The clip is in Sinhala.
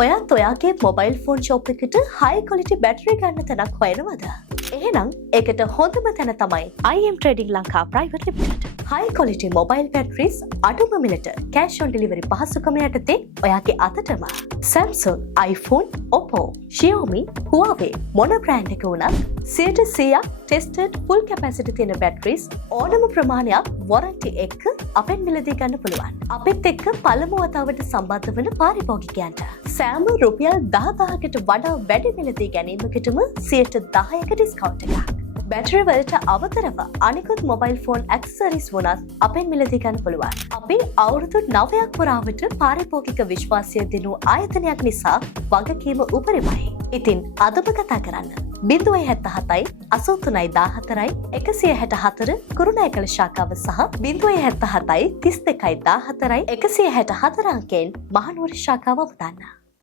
ඔයාත් ඔයාගේ මොබයිල් ෆෝන් ෂොප් එකට හයි ක්වොලිටි බැටරි ගන්න තැනක් හොයනවද? එහෙනම් ඒකට හොඳම තැන තමයි IM Trading Lanka Private Limited. හයි ක්වොලිටි මොබයිල් බැටරිස් අඩුම මිලට කෑෂ් ඔන් ඩෙලිවරි පහසුකම යටතේ ඔයාගේ අතටම Samsung, iPhone, Oppo, Xiaomi, Huawei මොන බ්‍රෑන්ඩ් එක වුණත් 100% ටෙස්ටඩ් ෆුල් කැපැසිටි තියෙන බැටරිස් ඕනම ප්‍රමාණයක් වොරන්ටි එක්ක අපෙන් මිලදී ගන්න පුළුවන්. අපිත් එක්ක පළමු වතාවට සම්බන්ධ වන පාරිභෝගිකයන්ට සෑම රුපියල් 10,000කට වඩා වැඩි මිලදී ගැනීමකටම 10%ක ඩිස්කවුන්ට් එකක්. බැටරි වලට අමතරව අනිකුත් මොබයිල් ෆෝන් ඇක්සසරිස් වුණත් අපෙන් මිලදී ගන්න පුළුවන්. අපි අවුරුදු 9ක් පුරාවට පාරිභෝගික විශ්වාසය දිනු ආයතනයක් නිසා වගකීම උපරිමයි. ඉතින් අදම කතා කරන්න 077 83 14 164 කුරුණෑගල ශාඛාව සහ 077 32 14 164 අංකයෙන් මහනුවර ශාඛාව වතන්න.